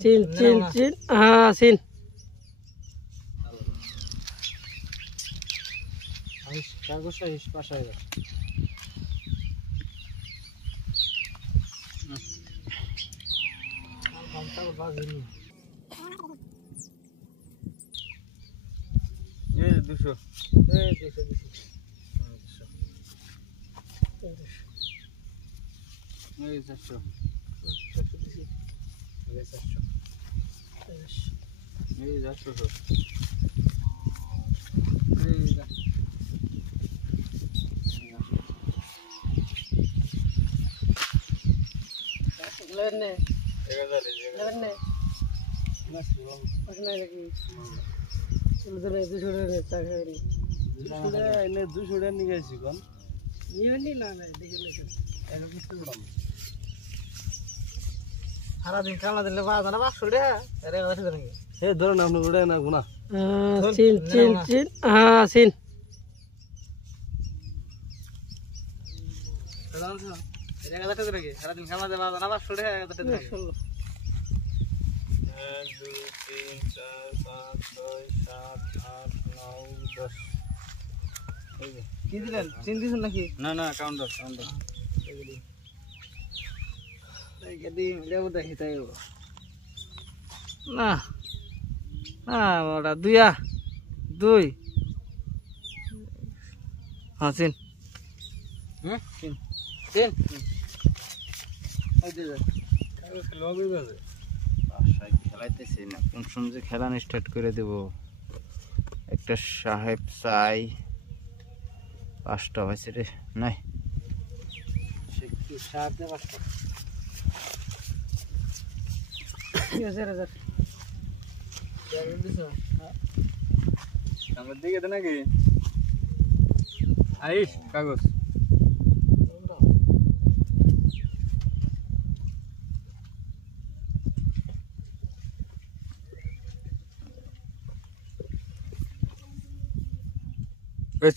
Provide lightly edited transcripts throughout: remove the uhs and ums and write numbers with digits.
চিন চিন চিন হ্যাঁ চিন দুশো চারশো সারাদিন কামলা দিলে বাজার না 500 টাকা ধরেন আপনি উড়ে না গুনা চিন চিন চিন হ্যাঁ চিন সারাদিন খাওয়া দেওয়া বাজার না 500 টাকা 1 2 3 4 5 6 7 8 9 10 কি দিলেন চিন দিছেন নাকি না না কাউন্টার না না ওটা দুইয়া দুই হ্যাঁ চিন খেলাইতেছি না কোন সময় খেলা স্টার্ট করে দেব একটা সাহেব চাই 5টা হয়েছে রে নাই আমার দিকে তো নাকি আইস কাগজ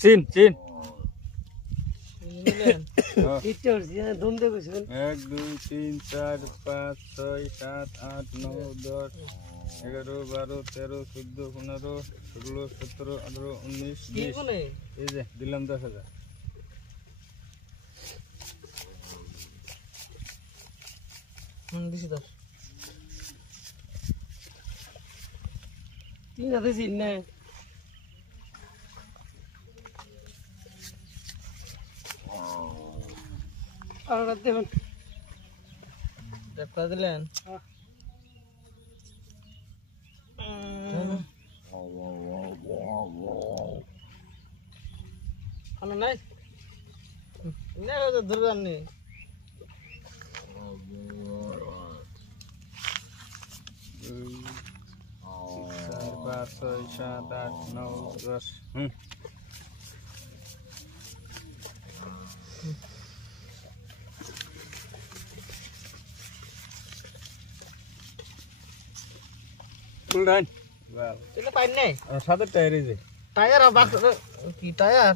চিন চিন 1 2 3 4 5 6 7 8 9 10 11 12 13 14 15 16 17 18 19 20 এই যে দিলাম 10,000 দিছি 10 তিন হাতে চিন না আর দেখুন দেখা দিলেন আনো নাই না দুর্গান নেই 5 6 7 8 9 10 ফুল ডান ওয়াও এটা পাই নাই সাদা টায়ার এই যে টায়ার বাক্স কি টায়ার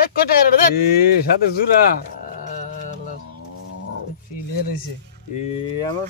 এই কত টায়ার রে এই সাদা জুরা আল্লাহ ফিল হইছে এই আমার